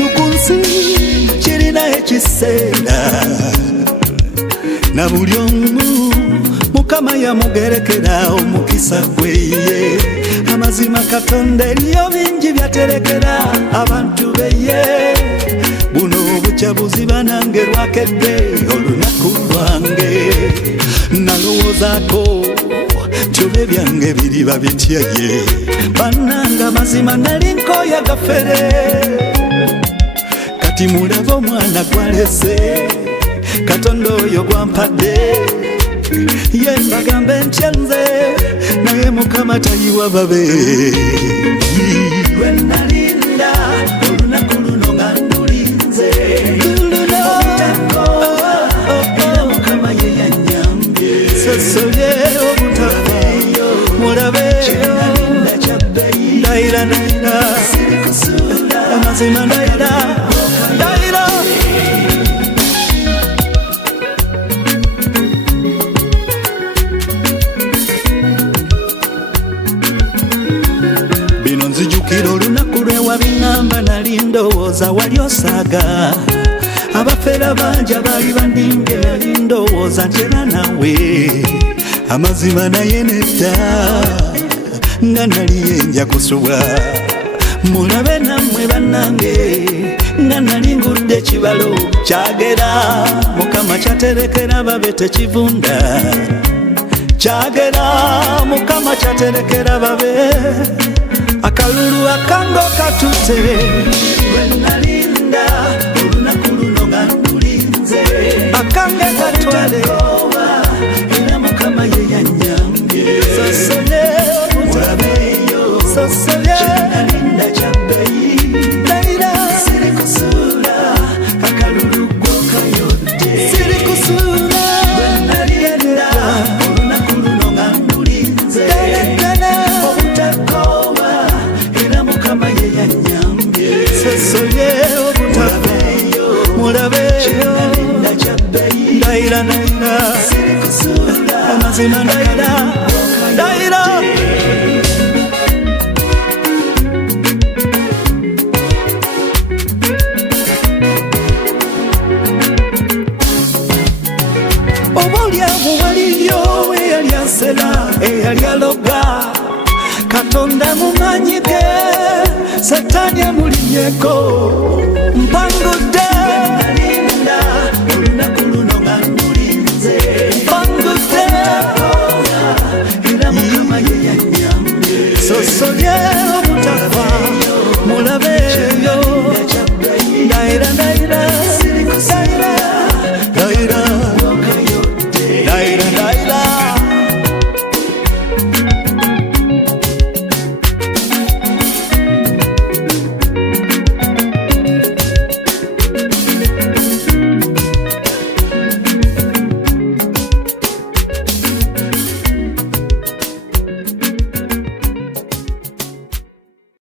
kintu kunsi kirina ekiseera na buli omu Mukama yamugerekera omukisa gweye amazima Katonda eriyo bingi byaterekera abantu beye buno obukyabuzi banange lwakedde olunaku lwange nalowoozaako tyobe byange biriba bityaye bannanga mazima nali nkooya gafere kati mulaba omwana gwalese Katonda oyo gwampadde ye mbagambe ntya nze naye Mukama tayiwa babe lwe nalinda olunaku luno nga ndulinze obutakowa era Mukama ye yanyambye sosobye obutafayo mulabeyo ndayira amazima ndayira bino nzijukira olunaku lwewabingamba nali ndowooza wali osaaga abafera bangi abaali bandinge nali ndowooza nkyera nawe amazima naye nedda nga nali yenja kusubwa mulabe nammwe bannange nga nali ngudde ekibalo kyagera Mukama kyaterekera babe tekivunda kyagera Mukama kyaterekera babe akalulu akango katute lwe nalinda olunaku luno nga ndulinze akange katwale era Mukama ye yanyambye sosole obutabeyo sosole kyenalinda kyabbeyi ndayira siri kusuula akalulu gwokayodde siri kusuula lwe nalinda olunaku luno nga ndulinze obutakowa era Mukama ye yanyambye sosole obutabeyo mulabeyo ndayira siri kusuula amazima ndayira oboolyawo waliyo eyali asera eyali aloga Katonda mumanyi ge Satani amulinyeko mpangudde nalinda olunaku luno nga ndulinze mpangudde era Mukama ye yanyambye sosobye